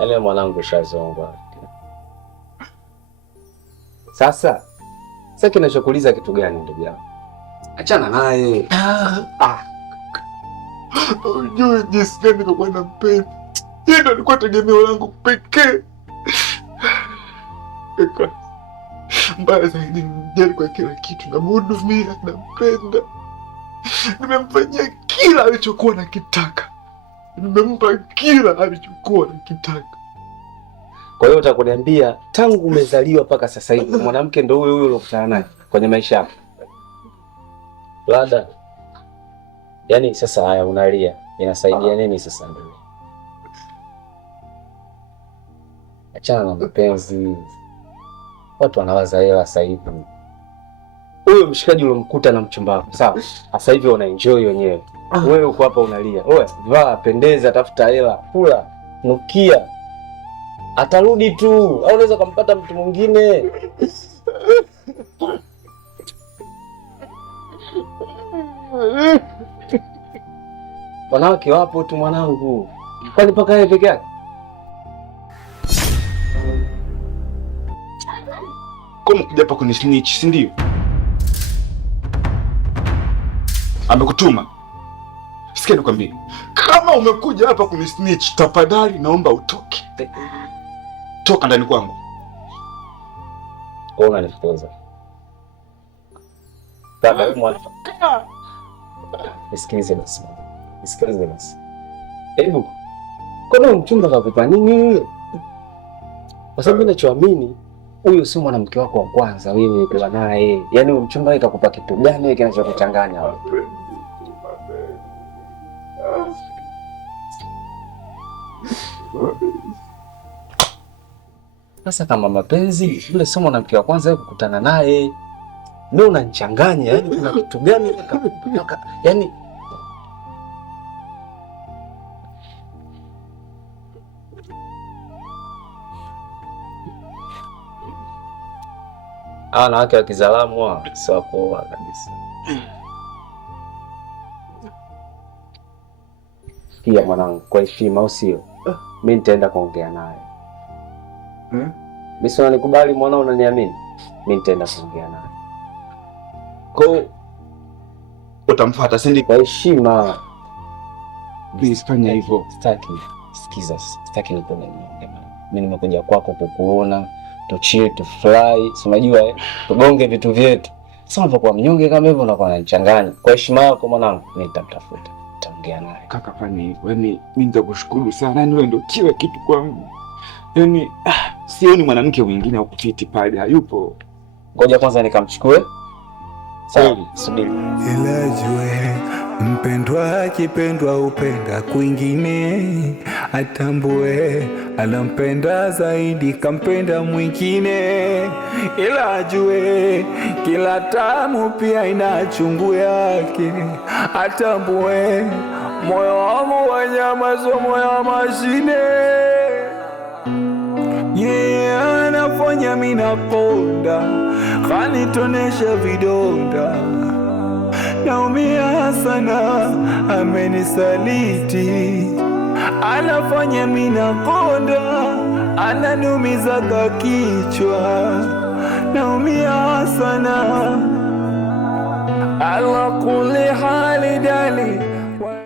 Yaani mwanangu shazongwa. Sasa kinachokuuliza kitu gani ndugu yangu? Achana naye. Unajua jinsi gani nilikuwa nampenda. Yeye ndo alikuwa tegemeo langu pekee. Mbaya zaidi nimjali kwa kila kitu, namhudumia, nampenda. Nimemfanyia kila alichokuwa nakitaka. Nimempa kila alichokuwa nakitaka. Kwa hiyo utakuniambia tangu umezaliwa mpaka sasa hivi mwanamke ndio huyo huyo uliokutana naye kwenye maisha yako? Lada. Yaani sasa haya unalia, inasaidia nini sasa ndio? Achana na mapenzi. Watu wanawaza hela sasa hivi. Huyo mshikaji uliomkuta na mchumba wako, sawa? Sasa hivi una enjoy wenyewe. Wewe uko hapa unalia. Wewe vaa, pendeza, tafuta hela, kula, nukia. Atarudi tu, au unaweza kumpata mtu mwingine. Wanawake wapo tu mwanangu. Kwani paka yeye peke yake? Kama kuja hapa kunisnitch, si ndio? Amekutuma. Sikia nikwambie. Kama umekuja hapa kunisnitch, tafadhali naomba utoke. Toka ndani kwangu. Kwa unanifukuza. Baba wewe mwana. Nisikilize basi. Nisikilize basi. Hebu. Kwa mchumba kakupa nini huyo? Kwa sababu ninachoamini huyo si mwanamke wako wa kwanza wewe kuwa naye. Yaani mchumba wake kakupa kitu gani kinachokuchanganya wewe? Sasa kama mapenzi, yule sio mwanamke wa kwanza wewe kukutana naye. Leo unanichanganya, yaani kuna kitu gani yaani wanawake wa kizalamu sio poa kabisa. Pia mwanangu, kwa heshima usio. Mimi nitaenda kuongea naye. Mimi sio nikubali mwanao, unaniamini? Mimi nitaenda kuongea naye. Kwa utamfuata sindi kwa heshima. Please fanya hivyo. Sikiza, sitaki nikuone nyonge. Mimi nimekuja kwako kukuona, to chill, to fly. Si unajua tugonge vitu vyetu. Sasa unapokuwa mnyonge kama hivyo unakuwa unanichanganya. Kwa heshima yako mwanangu, mimi nitamtafuta. Nitaongea naye. Kaka fanya hivyo. Yaani mimi nitakushukuru sana. Yaani wewe ndio kila kitu kwangu. Yaani sioni mwanamke mwingine wa kufiti pale, hayupo. Ngoja kwanza nikamchukue. Sawa, subiri. Ila jue mpendwa akipendwa upenda kwingine, atambue anampenda zaidi kampenda mwingine. Ila jue kila tamu pia ina chungu yake, atambue moyo wangu wa nyama sio moyo wa mashine. Anafanya mimi naponda, kanitonesha vidonda, naumia sana, amenisaliti. Anafanya mimi nakonda, ananumiza kichwa, naumia sana. Ala kulli hali dali